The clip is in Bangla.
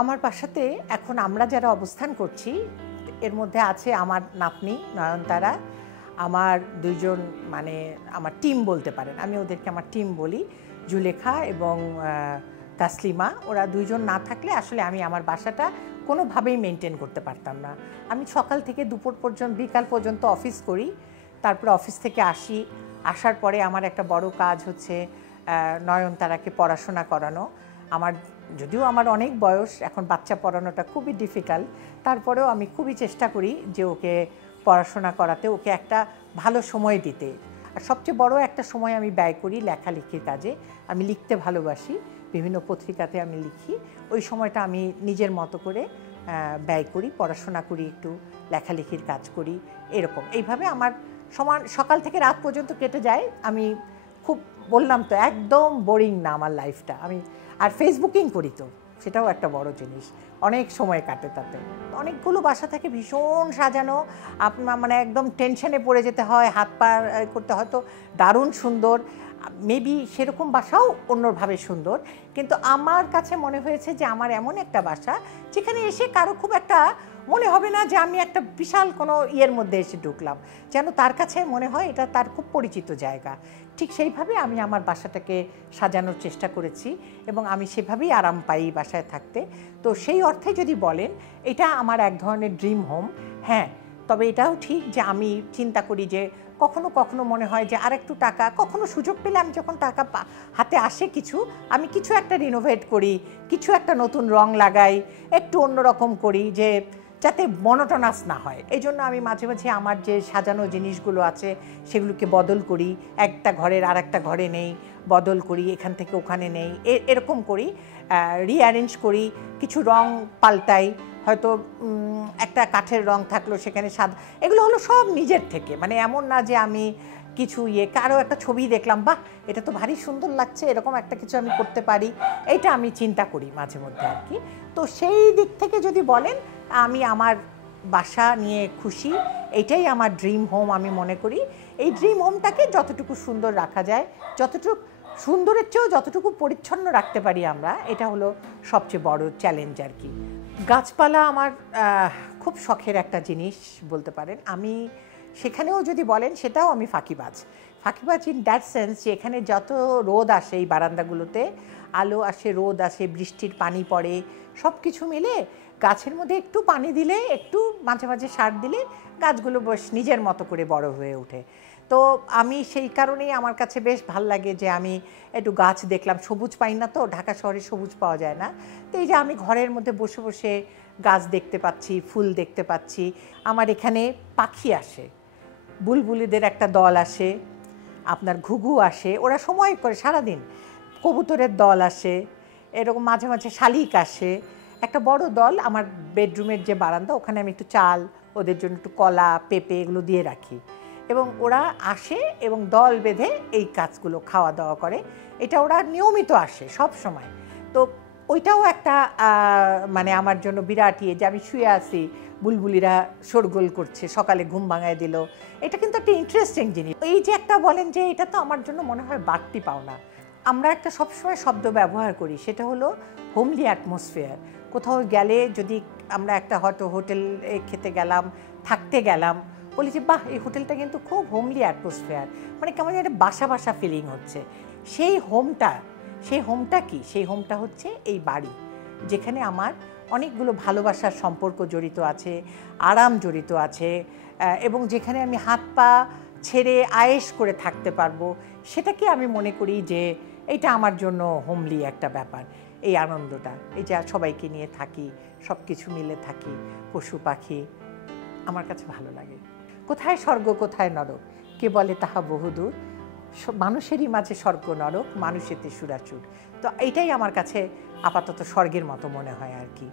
আমার বাসাতে এখন আমরা যারা অবস্থান করছি এর মধ্যে আছে আমার নাতনি নয়নতারা, আমার দুইজন মানে আমার টিম বলতে পারেন, আমি ওদেরকে আমার টিম বলি, জুলেখা এবং তাসলিমা। ওরা দুইজন না থাকলে আসলে আমি আমার বাসাটা কোনোভাবেই মেনটেন করতে পারতাম না। আমি সকাল থেকে দুপুর পর্যন্ত বিকাল পর্যন্ত অফিস করি, তারপরে অফিস থেকে আসার পরে আমার একটা বড় কাজ হচ্ছে নয়নতারাকে পড়াশোনা করানো। যদিও আমার অনেক বয়স, এখন বাচ্চা পড়ানোটা খুবই ডিফিকাল্ট, তারপরেও আমি খুবই চেষ্টা করি যে ওকে পড়াশোনা করাতে, ওকে একটা ভালো সময় দিতে। আর সবচেয়ে বড় একটা সময় আমি ব্যয় করি লেখালেখির কাজে। আমি লিখতে ভালোবাসি, বিভিন্ন পত্রিকাতে আমি লিখি। ওই সময়টা আমি নিজের মতো করে ব্যয় করি, পড়াশোনা করি, একটু লেখালেখির কাজ করি, এরকম। এইভাবে আমার সকাল থেকে রাত পর্যন্ত কেটে যায়। আমি খুব বললাম তো একদম বোরিং না আমার লাইফটা। আর ফেসবুকিং করি, তো সেটাও একটা বড় জিনিস, অনেক সময় কাটে তাতে। অনেকগুলো বাসা থাকে ভীষণ সাজানো, আপনার মানে একদম টেনশনে পড়ে যেতে হয়, হাত পা করতে হয়তো দারুণ সুন্দর। মেবি সেরকম বাসাও অন্যভাবে সুন্দর, কিন্তু আমার কাছে মনে হয়েছে যে আমার এমন একটা বাসা যেখানে এসে কারো খুব একটা মনে হবে না যে আমি একটা বিশাল কোনো ইয়ের মধ্যে এসে ঢুকলাম, যেন তার কাছে মনে হয় এটা তার খুব পরিচিত জায়গা। ঠিক সেইভাবে আমি আমার বাসাটাকে সাজানোর চেষ্টা করেছি এবং আমি সেভাবেই আরাম পাই বাসায় থাকতে। তো সেই অর্থে যদি বলেন এটা আমার এক ধরনের ড্রিম হোম। হ্যাঁ, তবে এটাও ঠিক যে আমি চিন্তা করি যে কখনো কখনো মনে হয় যে আরেকটু টাকা, কখনো সুযোগ পেলে আমি যখন টাকা হাতে আসে আমি কিছু একটা রিনোভেট করি, কিছু একটা নতুন রং লাগাই, একটু অন্যরকম করি, যে যাতে মনোটোনাস না হয়। এই জন্য আমি মাঝে মাঝে আমার যে সাজানো জিনিসগুলো আছে সেগুলোকে বদল করি, একটা ঘরের আর একটা ঘরে নেই, বদল করি, এখান থেকে ওখানে নেই, এরকম করি, রিঅ্যারেঞ্জ করি, কিছু রং পাল্টাই। হয়তো একটা কাঠের রং থাকলো, সেখানে সাদা। এগুলো হলো সব নিজের থেকে, মানে এমন না যে আমি কিছু কারো একটা ছবি দেখলাম, বাহ এটা তো ভারী সুন্দর লাগছে, এরকম একটা কিছু আমি করতে পারি, এইটা আমি চিন্তা করি মাঝে মধ্যে আর কি। তো সেই দিক থেকে যদি বলেন আমি আমার বাসা নিয়ে খুশি, এটাই আমার ড্রিম হোম আমি মনে করি। এই ড্রিম হোমটাকে যতটুকু সুন্দর রাখা যায়, যতটুকু সুন্দরের চেয়েও যতটুকু পরিচ্ছন্ন রাখতে পারি আমরা, এটা হলো সবচেয়ে বড় চ্যালেঞ্জ আর কি। গাছপালা আমার খুব শখের একটা জিনিস বলতে পারেন। আমি সেখানেও যদি বলেন সেটাও আমি ফাঁকিবাজ ইন দ্যাট সেন্স যে এখানে যত রোদ আসে এই বারান্দাগুলোতে, আলো আসে, রোদ আসে, বৃষ্টির পানি পড়ে, সব কিছু মিলে গাছের মধ্যে একটু পানি দিলে, একটু মাঝে মাঝে সার দিলে গাছগুলো বেশ নিজের মতো করে বড় হয়ে ওঠে। তো আমি সেই কারণেই আমার কাছে বেশ ভাল লাগে যে আমি একটু গাছ দেখলাম, সবুজ পাই না তো, ঢাকা শহরে সবুজ পাওয়া যায় না। তো এই যে আমি ঘরের মধ্যে বসে বসে গাছ দেখতে পাচ্ছি, ফুল দেখতে পাচ্ছি। আমার এখানে পাখি আসে, বুলবুলিদের একটা দল আসে, আপনার ঘুঘু আসে, ওরা সময় করে সারাদিন, কবুতরের দল আসে, এরকম মাঝে মাঝে শালিক আসে, একটা বড় দল। আমার বেডরুমের যে বারান্দা, ওখানে আমি একটু চাল, ওদের জন্য একটু কলা, পেঁপে এগুলো দিয়ে রাখি, এবং ওরা আসে এবং দল বেঁধে এই কাজগুলো খাওয়া দাওয়া করে। এটা ওরা নিয়মিত আসে সব সময়। তো ওইটাও একটা মানে আমার জন্য বিরাট যে আমি শুয়ে আছি, বুলবুলিরা শোরগোল করছে, সকালে ঘুম ভাঙায় দিল, এটা কিন্তু একটা ইন্টারেস্টিং জিনিস। এই যে একটা বলেন যে এটা তো আমার জন্য মনে হয় বাড়তি পাওনা। আমরা একটা সবসময় শব্দ ব্যবহার করি, সেটা হলো হোমলি অ্যাটমসফিয়ার। কোথাও গেলে যদি আমরা একটা হয়তো হোটেলে খেতে গেলাম, থাকতে গেলাম, বলি যে বাহ এই হোটেলটা কিন্তু খুব হোমলি অ্যাটমসফিয়ার, মানে কেমন একটা বাসা বাসা ফিলিং হচ্ছে। সেই হোমটা কি? সেই হোমটা হচ্ছে এই বাড়ি, যেখানে আমার অনেকগুলো ভালোবাসার সম্পর্ক জড়িত আছে, আরাম জড়িত আছে, এবং যেখানে আমি হাত পা ছেড়ে আয়েশ করে থাকতে পারবো। সেটাকে আমি মনে করি যে এটা আমার জন্য হোমলি একটা ব্যাপার। এই আনন্দটা, এই যে সবাইকে নিয়ে থাকি, সব কিছু মিলে থাকি, পশু পাখি, আমার কাছে ভালো লাগে। কোথায় স্বর্গ কোথায় নরক, কে বলে তাহা বহুদূর, মানুষেরই মাঝে স্বর্গ নরক, মানুষেতে সুরাচুর। তো এইটাই আমার কাছে আপাতত স্বর্গের মতো মনে হয় আর কি।